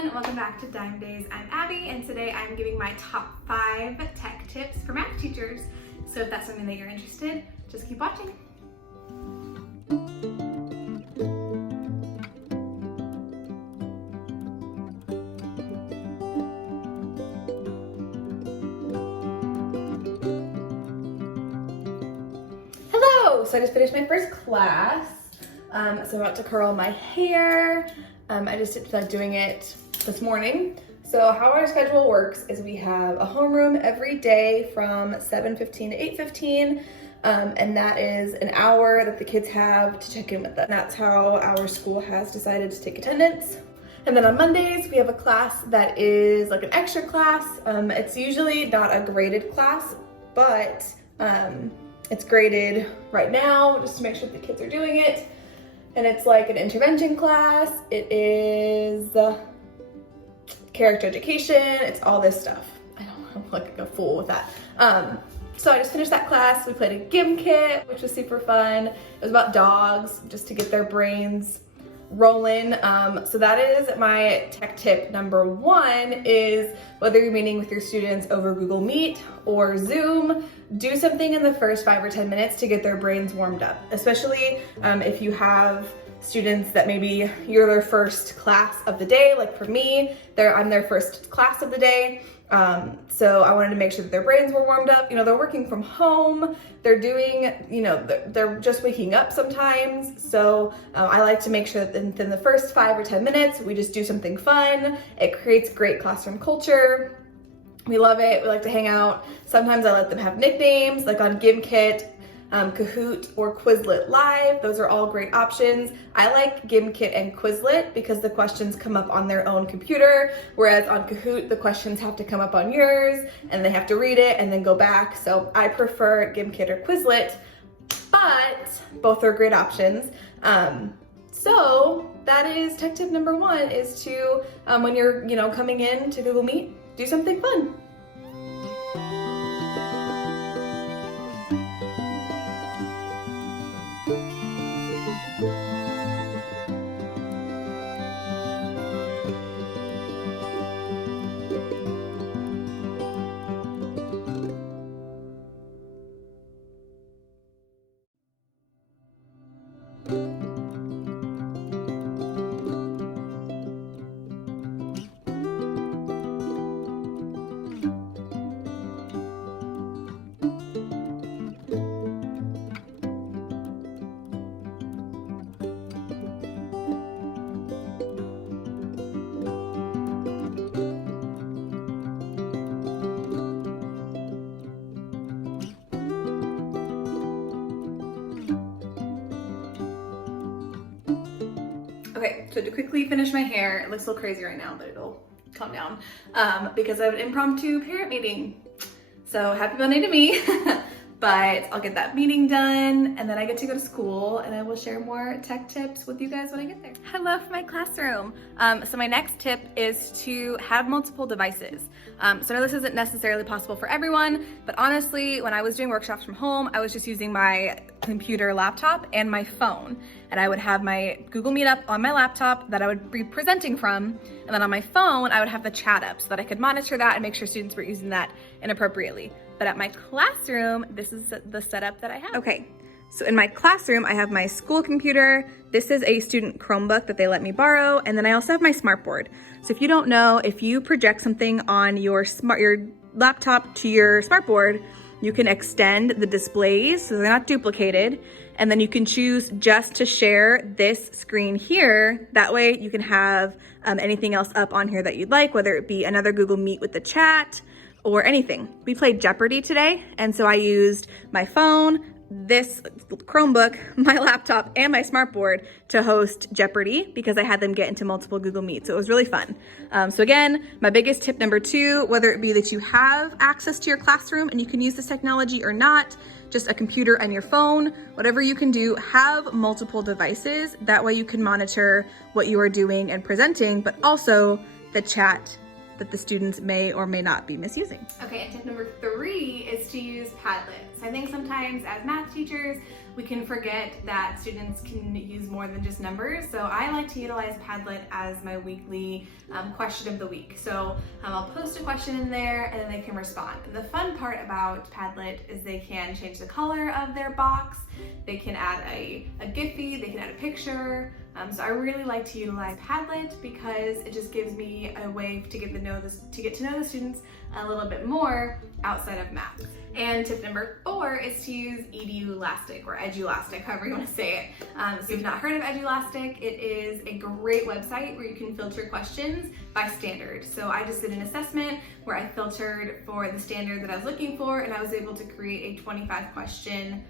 everyone, welcome back to Dime Days. I'm Abby, and today I'm giving my top 5 tech tips for math teachers. So if that's something that you're interested, just keep watching. Hello! So I just finished my first class. So I'm about to curl my hair. I just started doing it this morning. So how our schedule works is we have a homeroom every day from 7:15 to 8:15, and that is an hour that the kids have to check in with us. That's how our school has decided to take attendance. And then on Mondays, we have a class that is like an extra class. It's usually not a graded class, but it's graded right now just to make sure that the kids are doing it. And it's like an intervention class. It is character education. It's all this stuff. I don't know, I'm like a fool with that. So I just finished that class. We played a gym kit, which was super fun. It was about dogs, just to get their brains rolling. So that is my tech tip number 1 is whether you're meeting with your students over Google Meet or Zoom, do something in the first 5 or 10 minutes to get their brains warmed up, especially if you have students that maybe you're their first class of the day. Like for me, I'm their first class of the day. So I wanted to make sure that their brains were warmed up. You know, they're working from home, they're doing, you know, they're just waking up sometimes. So I like to make sure that within the first 5 or 10 minutes, we just do something fun. It creates great classroom culture. We love it. We like to hang out. Sometimes I let them have nicknames, like on Gimkit, Kahoot, or Quizlet Live. Those are all great options. I like Gimkit and Quizlet because the questions come up on their own computer, whereas on Kahoot, the questions have to come up on yours and they have to read it and then go back. So I prefer Gimkit or Quizlet, but both are great options. So that is tech tip number 1 is to, when you're, coming in to Google Meet, do something fun. Okay, so to quickly finish my hair, it looks a little crazy right now, but it'll calm down, because I have an impromptu parent meeting. So happy Monday to me, but I'll get that meeting done and then I get to go to school and I will share more tech tips with you guys when I get there. I love my classroom. So my next tip is to have multiple devices. So I know this isn't necessarily possible for everyone, but honestly, when I was doing workshops from home, I was just using my computer laptop and my phone. And I would have my Google Meet up on my laptop that I would be presenting from. And then on my phone, I would have the chat up so that I could monitor that and make sure students were using that inappropriately. But at my classroom, this is the setup that I have. Okay, so in my classroom, I have my school computer. This is a student Chromebook that they let me borrow. And then I also have my smartboard. So if you don't know, if you project something on your laptop to your smartboard, you can extend the displays so they're not duplicated. And then you can choose just to share this screen here. That way you can have anything else up on here that you'd like, whether it be another Google Meet with the chat or anything. We played Jeopardy today. And so I used my phone, this Chromebook, my laptop, and my smartboard to host Jeopardy because I had them get into multiple Google Meets. So it was really fun. So again, my biggest tip number 2, whether it be that you have access to your classroom and you can use this technology or not, just a computer and your phone, whatever you can do, have multiple devices. That way you can monitor what you are doing and presenting, but also the chat that the students may or may not be misusing. Okay, and tip number 3 is to use Padlet. So I think sometimes as math teachers, we can forget that students can use more than just numbers. So I like to utilize Padlet as my weekly question of the week. So I'll post a question in there and then they can respond. And the fun part about Padlet is they can change the color of their box, they can add a Giphy, they can add a picture. So I really like to utilize Padlet because it just gives me a way to get to know the students a little bit more outside of math. And tip number 4 is to use Edulastic or Edulastic, however you want to say it. So if you've not heard of Edulastic, it is a great website where you can filter questions by standard. So I just did an assessment where I filtered for the standard that I was looking for, and I was able to create a 25 question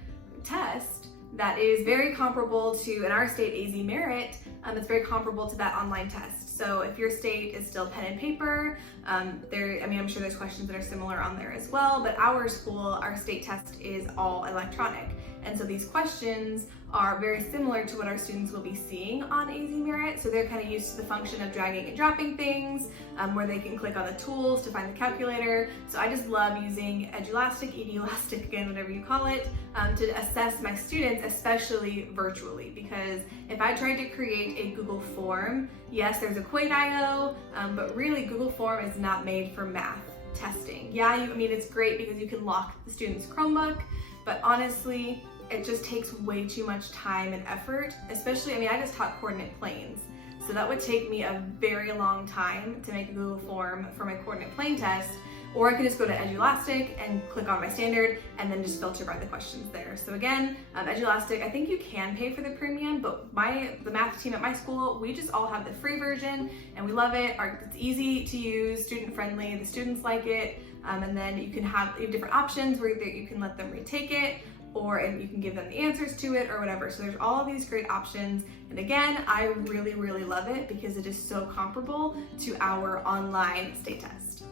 test that is very comparable to, in our state, AZ Merit. It's very comparable to that online test. So if your state is still pen and paper, I'm sure there's questions that are similar on there as well, but our school, our state test is all electronic. And so these questions are very similar to what our students will be seeing on AZ Merit. So they're kind of used to the function of dragging and dropping things, where they can click on the tools to find the calculator. So I just love using Edulastic, again, whatever you call it, to assess my students, especially virtually. Because if I tried to create a Google form, yes, there's a Quake.io, but really Google form is not made for math testing. Yeah, it's great because you can lock the student's Chromebook, but honestly, it just takes way too much time and effort, especially, I just taught coordinate planes. So that would take me a very long time to make a Google form for my coordinate plane test, or I could just go to Edulastic and click on my standard and then just filter by the questions there. So again, Edulastic, I think you can pay for the premium, but the math team at my school, we just all have the free version and we love it. It's easy to use, student friendly, the students like it, and then you have different options where you can let them retake it, or you can give them the answers to it or whatever. So there's all of these great options. And again, I really, really love it because it is so comparable to our online state test.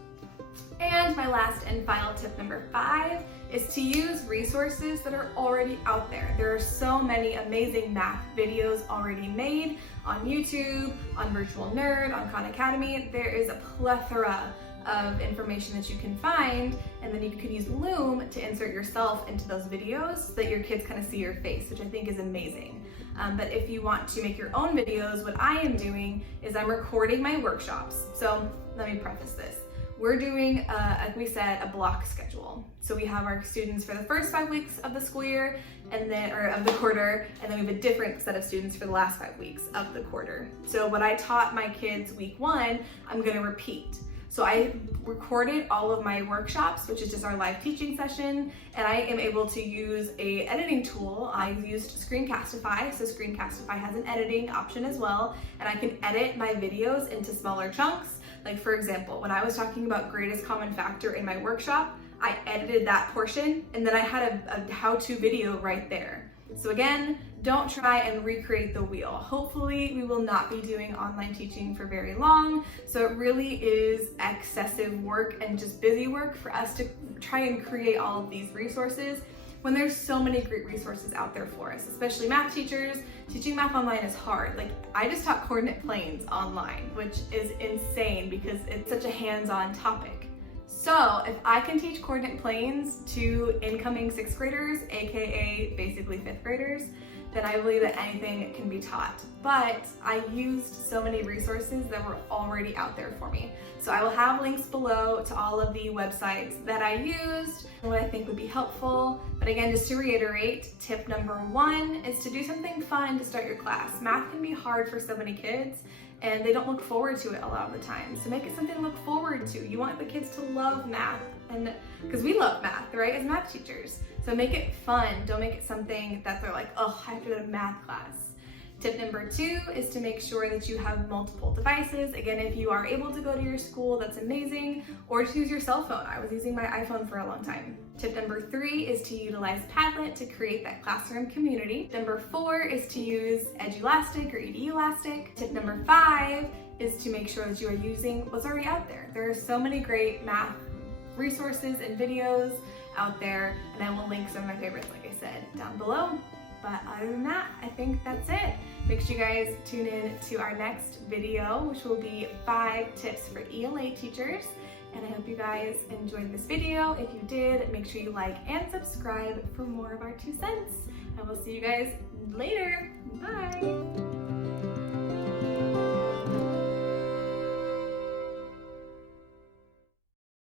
And my last and final tip number 5 is to use resources that are already out there. There are so many amazing math videos already made on YouTube, on Virtual Nerd, on Khan Academy. There is a plethora of information that you can find, and then you can use Loom to insert yourself into those videos so that your kids kind of see your face, which I think is amazing. But if you want to make your own videos, what I am doing is I'm recording my workshops. So let me preface this. We're doing, like we said, a block schedule. So we have our students for the first 5 weeks of the school year, or of the quarter, and then we have a different set of students for the last 5 weeks of the quarter. So what I taught my kids week 1, I'm gonna repeat. So I recorded all of my workshops, which is just our live teaching session, and I am able to use a editing tool. I used Screencastify, so Screencastify has an editing option as well, and I can edit my videos into smaller chunks. Like for example, when I was talking about greatest common factor in my workshop, I edited that portion, and then I had a how-to video right there. So again, don't try and recreate the wheel. Hopefully we will not be doing online teaching for very long. So it really is excessive work and just busy work for us to try and create all of these resources when there's so many great resources out there for us, especially math teachers. Teaching math online is hard. Like I just taught coordinate planes online, which is insane because it's such a hands-on topic. So if I can teach coordinate planes to incoming 6th graders, AKA basically 5th graders, then I believe that anything can be taught. But I used so many resources that were already out there for me. So I will have links below to all of the websites that I used and what I think would be helpful. But again, just to reiterate, tip number 1 is to do something fun to start your class. Math can be hard for so many kids, and they don't look forward to it a lot of the time. So make it something to look forward to. You want the kids to love math, and because we love math, right, as math teachers. So make it fun. Don't make it something that they're like, oh, I have to go to math class. Tip number 2 is to make sure that you have multiple devices. Again, if you are able to go to your school, that's amazing, or to use your cell phone. I was using my iPhone for a long time. Tip number 3 is to utilize Padlet to create that classroom community. Number 4 is to use Edulastic or Edulastic. Tip number 5 is to make sure that you are using what's already out there. There are so many great math resources and videos out there, and I will link some of my favorites, like I said, down below. But other than that, I think that's it. Make sure you guys tune in to our next video, which will be 5 tips for ELA teachers. And I hope you guys enjoyed this video. If you did, make sure you like and subscribe for more of our 2 cents. I will see you guys later. Bye.